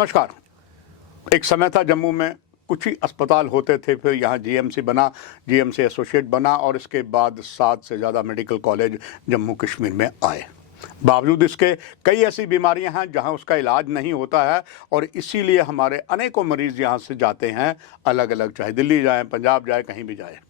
नमस्कार। एक समय था जम्मू में कुछ ही अस्पताल होते थे, फिर यहाँ जीएमसी बना, जीएमसी एसोसिएट बना और इसके बाद 7 से ज़्यादा मेडिकल कॉलेज जम्मू कश्मीर में आए। बावजूद इसके कई ऐसी बीमारियां हैं जहां उसका इलाज नहीं होता है और इसीलिए हमारे अनेकों मरीज़ यहां से जाते हैं अलग अलग, चाहे दिल्ली जाएं, पंजाब जाए, कहीं भी जाए।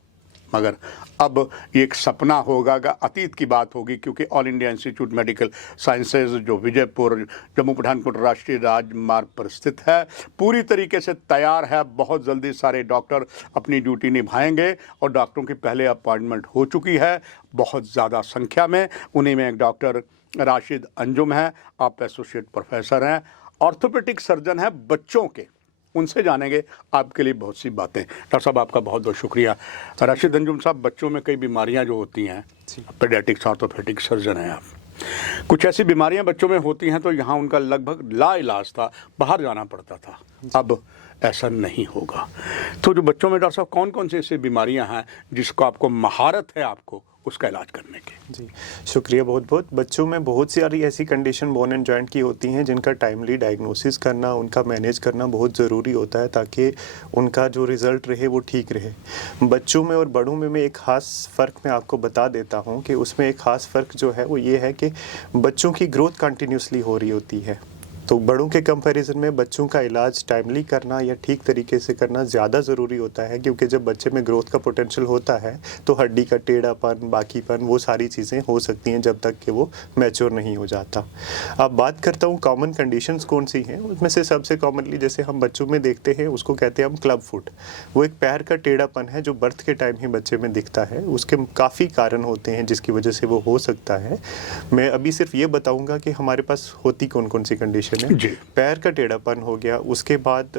मगर अब ये एक सपना होगा, अतीत की बात होगी, क्योंकि all India institute medical sciences जो विजयपुर जम्मू पठानकोट राष्ट्रीय राजमार्ग पर स्थित है, पूरी तरीके से तैयार है। बहुत जल्दी सारे डॉक्टर अपनी ड्यूटी निभाएंगे और डॉक्टरों की पहले अपॉइंटमेंट हो चुकी है बहुत ज़्यादा संख्या में। उन्हीं में एक डॉक्टर राशिद अंजुम है, आप एसोसिएट प्रोफेसर हैं, ऑर्थोपेडिक सर्जन है बच्चों के, उनसे जानेंगे आपके लिए बहुत सी बातें। डॉक्टर साहब, आपका बहुत बहुत शुक्रिया। राशिद अंजुम साहब, बच्चों में कई बीमारियां जो होती हैं, पेडियाट्रिक्स ऑर्थोपेडिक सर्जन हैं आप, कुछ ऐसी बीमारियां बच्चों में होती हैं तो यहाँ उनका लगभग लाइलाज था, बाहर जाना पड़ता था, अब ऐसा नहीं होगा। तो जो बच्चों में डॉक्टर साहब कौन कौन सी ऐसी बीमारियां हैं जिसको आपको महारत है आपको उसका इलाज करने की? जी शुक्रिया बहुत बहुत। बच्चों में बहुत सारी ऐसी कंडीशन बोन एंड जॉइंट की होती हैं जिनका टाइमली डायग्नोसिस करना, उनका मैनेज करना बहुत ज़रूरी होता है ताकि उनका जो रिज़ल्ट रहे वो ठीक रहे। बच्चों में और बड़ों में मैं एक ख़ास फ़र्क मैं आपको बता देता हूँ कि उसमें एक ख़ास फ़र्क जो है वो ये है कि बच्चों की ग्रोथ कंटिन्यूसली हो रही होती है, तो बड़ों के कंपैरिजन में बच्चों का इलाज टाइमली करना या ठीक तरीके से करना ज़्यादा ज़रूरी होता है, क्योंकि जब बच्चे में ग्रोथ का पोटेंशियल होता है तो हड्डी का टेढ़ापन, बाकीपन, वो सारी चीज़ें हो सकती हैं जब तक कि वो मैच्योर नहीं हो जाता। अब बात करता हूँ कॉमन कंडीशंस कौन सी हैं, उसमें से सबसे कॉमनली जैसे हम बच्चों में देखते हैं उसको कहते हैं हम क्लब फुट। वो एक पैर का टेढ़ापन है जो बर्थ के टाइम ही बच्चे में दिखता है। उसके काफ़ी कारण होते हैं जिसकी वजह से वो हो सकता है। मैं अभी सिर्फ ये बताऊँगा कि हमारे पास होती कौन कौन सी कंडीशन। पैर का टेढ़ापन हो गया, उसके बाद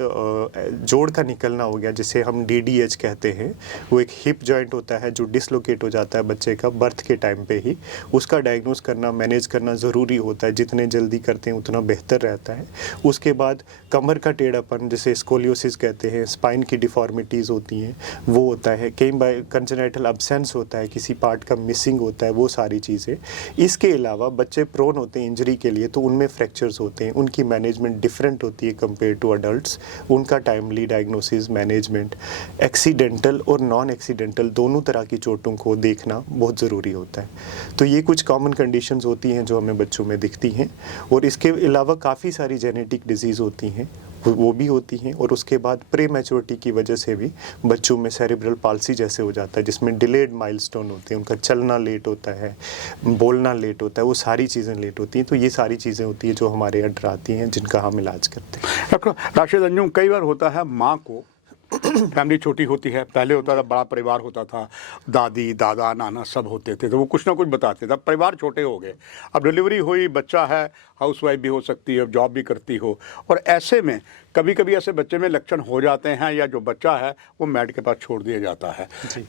जोड़ का निकलना हो गया जिसे हम DDH कहते हैं। वो एक हिप जॉइंट होता है जो डिसलोकेट हो जाता है बच्चे का बर्थ के टाइम पे ही। उसका डायग्नोस करना, मैनेज करना ज़रूरी होता है, जितने जल्दी करते हैं उतना बेहतर रहता है। उसके बाद कमर का टेढ़ापन जिसे स्कोलियोसिस कहते हैं, स्पाइन की डिफॉर्मिटीज़ होती हैं, वो होता है। कई बार कंजेनाइटल अब्सेंस होता है, किसी पार्ट का मिसिंग होता है, वो सारी चीज़ें। इसके अलावा बच्चे प्रोन होते हैं इंजरी के लिए, तो उनमें फ्रैक्चर्स होते हैं, उनकी मैनेजमेंट डिफरेंट होती है कंपेयर टू अडल्ट्स। उनका टाइमली डायग्नोसिस, मैनेजमेंट, एक्सीडेंटल और नॉन एक्सीडेंटल दोनों तरह की चोटों को देखना बहुत ज़रूरी होता है। तो ये कुछ कॉमन कंडीशंस होती हैं जो हमें बच्चों में दिखती हैं। और इसके अलावा काफ़ी सारी जेनेटिक डिजीज़ होती हैं, वो भी होती हैं। और उसके बाद प्री मैच्योरिटी की वजह से भी बच्चों में सेरेब्रल पाल्सी जैसे हो जाता है, जिसमें डिलेड माइलस्टोन होते हैं, उनका चलना लेट होता है, बोलना लेट होता है, वो सारी चीज़ें लेट होती हैं। तो ये सारी चीज़ें होती हैं जो हमारे अंडर आती हैं जिनका हम इलाज करते हैं। डॉक्टर राशिद अंजुम, कई बार होता है माँ को फैमिली छोटी होती है, पहले होता था बड़ा परिवार होता था, दादी दादा नाना सब होते थे, तो वो कुछ ना कुछ बताते थे। अब परिवार छोटे हो गए, अब डिलीवरी हुई, बच्चा है, हाउसवाइफ भी हो सकती है, जॉब भी करती हो, और ऐसे में कभी कभी ऐसे बच्चे में लक्षण हो जाते हैं या जो बच्चा है वो मैड के पास छोड़ दिया जाता है।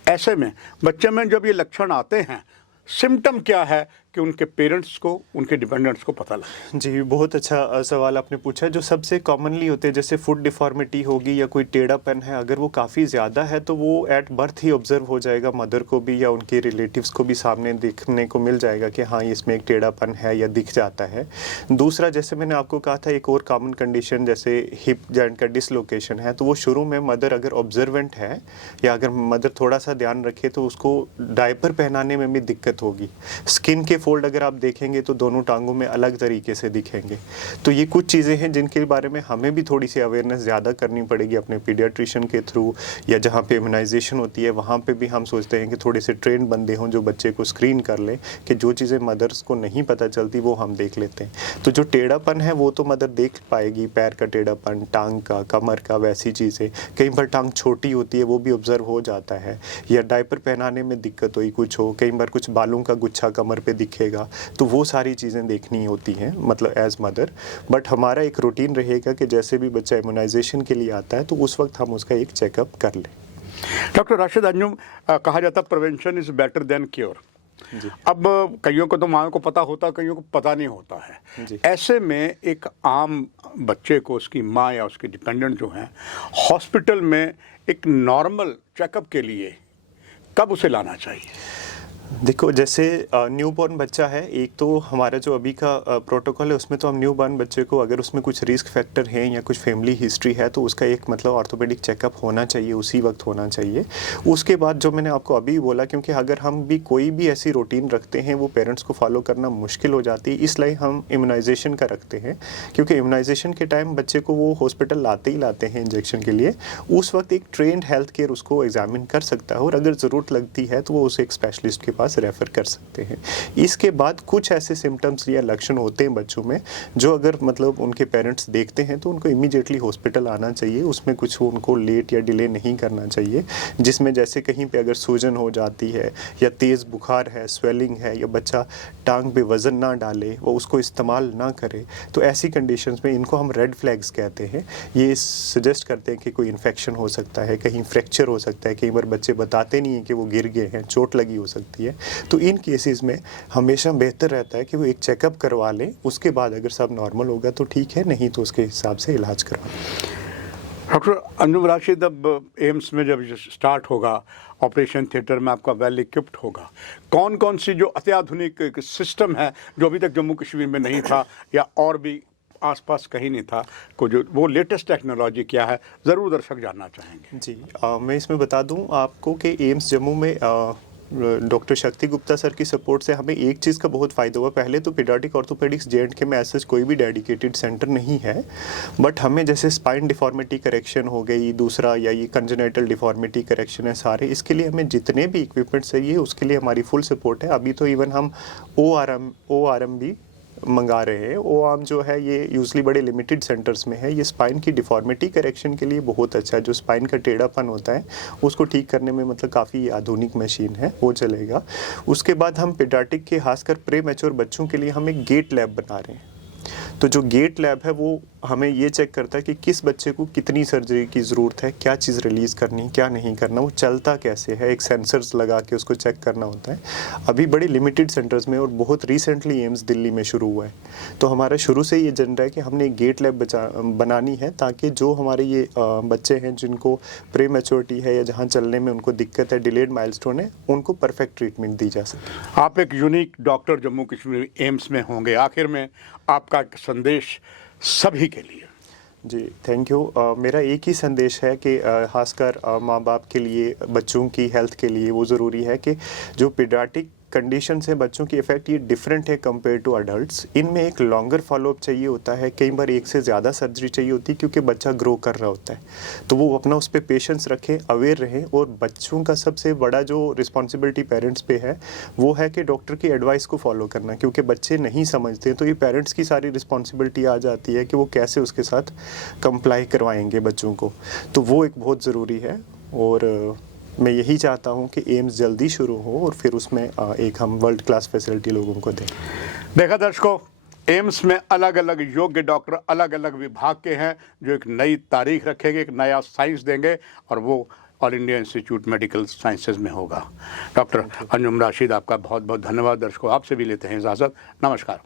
ऐसे में बच्चे में जब ये लक्षण आते हैं, सिम्टम क्या है कि उनके पेरेंट्स को, उनके डिपेंडेंट्स को पता लगे? जी बहुत अच्छा सवाल आपने पूछा। जो सबसे कॉमनली होते हैं जैसे फुट डिफॉर्मिटी होगी या कोई टेढ़ापन है, अगर वो काफ़ी ज़्यादा है तो वो एट बर्थ ही ऑब्जर्व हो जाएगा, मदर को भी या उनके रिलेटिव्स को भी सामने देखने को मिल जाएगा कि हाँ इसमें एक टेढ़ापन है या दिख जाता है। दूसरा, जैसे मैंने आपको कहा था, एक और कॉमन कंडीशन जैसे हिप जॉइंट का डिसलोकेशन है, तो वो शुरू में मदर अगर ऑब्जर्वेंट है या अगर मदर थोड़ा सा ध्यान रखे तो उसको डायपर पहनाने में भी दिक्कत होगी। स्किन के फोल्ड अगर आप देखेंगे तो दोनों टांगों में अलग तरीके से दिखेंगे। तो ये कुछ चीज़ें हैं जिनके बारे में हमें भी थोड़ी सी अवेयरनेस ज़्यादा करनी पड़ेगी अपने पीडियाट्रिशियन के थ्रू, या जहाँ पे इम्यूनाइजेशन होती है वहाँ पे भी हम सोचते हैं कि थोड़े से ट्रेंड बंदे हों जो बच्चे को स्क्रीन कर लें कि जो चीज़ें मदर्स को नहीं पता चलती वो हम देख लेते हैं। तो जो टेढ़ापन है वो तो मदर देख पाएगी, पैर का टेढ़ापन, टांग का, कमर का, वैसी चीज़ें। कई बार टांग छोटी होती है वो भी ऑब्जर्व हो जाता है, या डायपर पहनाने में दिक्कत हुई कुछ हो, कई बार कुछ बालों का गुच्छा कमर पे दिखेगा, तो वो सारी चीज़ें देखनी होती हैं मतलब एज मदर। बट हमारा एक रूटीन रहेगा कि जैसे भी बच्चा इम्यूनाइजेशन के लिए आता है तो उस वक्त हम उसका एक चेकअप कर लें। डॉक्टर राशिद अंजुम, कहा जाता है prevention is better than cure. अब कईयों को तो माँ को पता होता है, कईयों को पता नहीं होता है। ऐसे में एक आम बच्चे को उसकी माँ या उसके डिपेंडेंट जो हैं हॉस्पिटल में एक नॉर्मल चेकअप के लिए कब उसे लाना चाहिए? देखो, जैसे न्यूबॉर्न बच्चा है, एक तो हमारा जो अभी का प्रोटोकॉल है उसमें तो हम न्यूबॉर्न बच्चे को अगर उसमें कुछ रिस्क फैक्टर हैं या कुछ फैमिली हिस्ट्री है तो उसका एक मतलब ऑर्थोपेडिक चेकअप होना चाहिए, उसी वक्त होना चाहिए। उसके बाद जो मैंने आपको अभी बोला, क्योंकि अगर हम भी कोई भी ऐसी रूटीन रखते हैं वो पेरेंट्स को फॉलो करना मुश्किल हो जाती है, इसलिए हम इम्यूनाइजेशन का रखते हैं। क्योंकि इम्यूनाइजेशन के टाइम बच्चे को वो हॉस्पिटल लाते ही लाते हैं इंजेक्शन के लिए, उस वक्त एक ट्रेंड हेल्थ केयर उसको एग्जामिन कर सकता है और अगर ज़रूरत लगती है तो वो उसे एक स्पेशलिस्ट के पास रेफर कर सकते हैं। इसके बाद कुछ ऐसे सिम्टम्स या लक्षण होते हैं बच्चों में जो अगर मतलब उनके पेरेंट्स देखते हैं तो उनको इमीडिएटली हॉस्पिटल आना चाहिए। उसमें कुछ उनको लेट या डिले नहीं करना चाहिए, जिसमें जैसे कहीं पे अगर सूजन हो जाती है या तेज़ बुखार है, स्वेलिंग है, या बच्चा टांग पे वज़न ना डाले, वो उसको इस्तेमाल ना करे, तो ऐसी कंडीशंस में इनको हम रेड फ्लैग्स कहते हैं। ये सजेस्ट करते हैं कि कोई इन्फेक्शन हो सकता है, कहीं फ्रैक्चर हो सकता है। कई बार बच्चे बताते नहीं हैं कि वो गिर गए हैं, चोट लगी हो सकती है। तो इन केसेस में हमेशा बेहतर रहता है कि वो एक चेकअप करवा लें, उसके बाद अगर सब नॉर्मल होगा तो ठीक है, नहीं तो उसके हिसाब से इलाज करवाएं। डॉक्टर अंजुम राशिद, अब एम्स में जब स्टार्ट होगा, ऑपरेशन थिएटर में आपका वेल इक्विप्ड होगा, कौन कौन सी जो अत्याधुनिक सिस्टम है जो अभी तक जम्मू कश्मीर में नहीं था या और भी आसपास कहीं नहीं था, को जो वो लेटेस्ट टेक्नोलॉजी क्या है, ज़रूर दर्शक जानना चाहेंगे। जी, मैं इसमें बता दूं आपको कि एम्स जम्मू में डॉक्टर शक्ति गुप्ता सर की सपोर्ट से हमें एक चीज़ का बहुत फ़ायदा हुआ। पहले तो पीडियाट्रिक ऑर्थोपेडिक्स जे&के में ऐसा कोई भी डेडिकेटेड सेंटर नहीं है, बट हमें जैसे स्पाइन डिफॉर्मिटी करेक्शन हो गई, दूसरा या ये कंजेनाइटल डिफॉर्मिटी करेक्शन है, सारे इसके लिए हमें जितने भी इक्विपमेंट चाहिए उसके लिए हमारी फुल सपोर्ट है। अभी तो इवन हम ORM भी मंगा रहे हैं। वो आम जो है ये यूजली बड़े लिमिटेड सेंटर्स में है। ये स्पाइन की डिफॉर्मिटी करेक्शन के लिए बहुत अच्छा है। जो स्पाइन का टेढ़ापन होता है उसको ठीक करने में मतलब काफ़ी आधुनिक मशीन है, वो चलेगा। उसके बाद हम पीडियाट्रिक के खासकर प्री मैच्योर बच्चों के लिए हम एक गेट लैब बना रहे हैं। तो जो गेट लैब है वो हमें ये चेक करता है कि किस बच्चे को कितनी सर्जरी की ज़रूरत है, क्या चीज़ रिलीज़ करनी, क्या नहीं करना, वो चलता कैसे है, एक सेंसर्स लगा के उसको चेक करना होता है। अभी बड़ी लिमिटेड सेंटर्स में और बहुत रिसेंटली एम्स दिल्ली में शुरू हुआ है। तो हमारा शुरू से ये जन रहा है कि हमने एक गेट लैब बनानी है ताकि जो हमारे ये बच्चे हैं जिनको प्री मैच्योरिटी है या जहाँ चलने में उनको दिक्कत है, डिलेड माइलस्टोन है, उनको परफेक्ट ट्रीटमेंट दी जा सके। आप एक unique doctor Jammu Kashmir AIIMS में होंगे, आखिर में आपका एक संदेश सभी के लिए। जी, थैंक यू। मेरा एक ही संदेश है कि खासकर माँ बाप के लिए, बच्चों की हेल्थ के लिए वो ज़रूरी है कि जो पीडियाट्रिक कंडीशन है बच्चों की इफेक्ट ये डिफरेंट है कंपेयर टू अडल्ट्स। इनमें एक लॉन्गर फॉलोअप चाहिए होता है, कई बार एक से ज़्यादा सर्जरी चाहिए होती है क्योंकि बच्चा ग्रो कर रहा होता है। तो वो अपना उस पर पेशेंस रखें, अवेयर रहें। और बच्चों का सबसे बड़ा जो रिस्पॉन्सिबिलिटी पेरेंट्स पे है वो है कि डॉक्टर की एडवाइस को फॉलो करना, क्योंकि बच्चे नहीं समझते तो ये पेरेंट्स की सारी रिस्पॉन्सिबिलिटी आ जाती है कि वो कैसे उसके साथ कंप्लाई करवाएंगे बच्चों को। तो वो एक बहुत ज़रूरी है और मैं यही चाहता हूं कि एम्स जल्दी शुरू हो और फिर उसमें एक हम वर्ल्ड क्लास फैसिलिटी लोगों को दें। देखा दर्शकों, एम्स में अलग अलग योग्य डॉक्टर अलग अलग विभाग के हैं जो एक नई तारीख रखेंगे, एक नया साइंस देंगे और वो all India institute medical sciences में होगा। डॉक्टर अंजुम राशिद, आपका बहुत बहुत धन्यवाद। दर्शकों, आपसे भी लेते हैं इजाज़त। नमस्कार।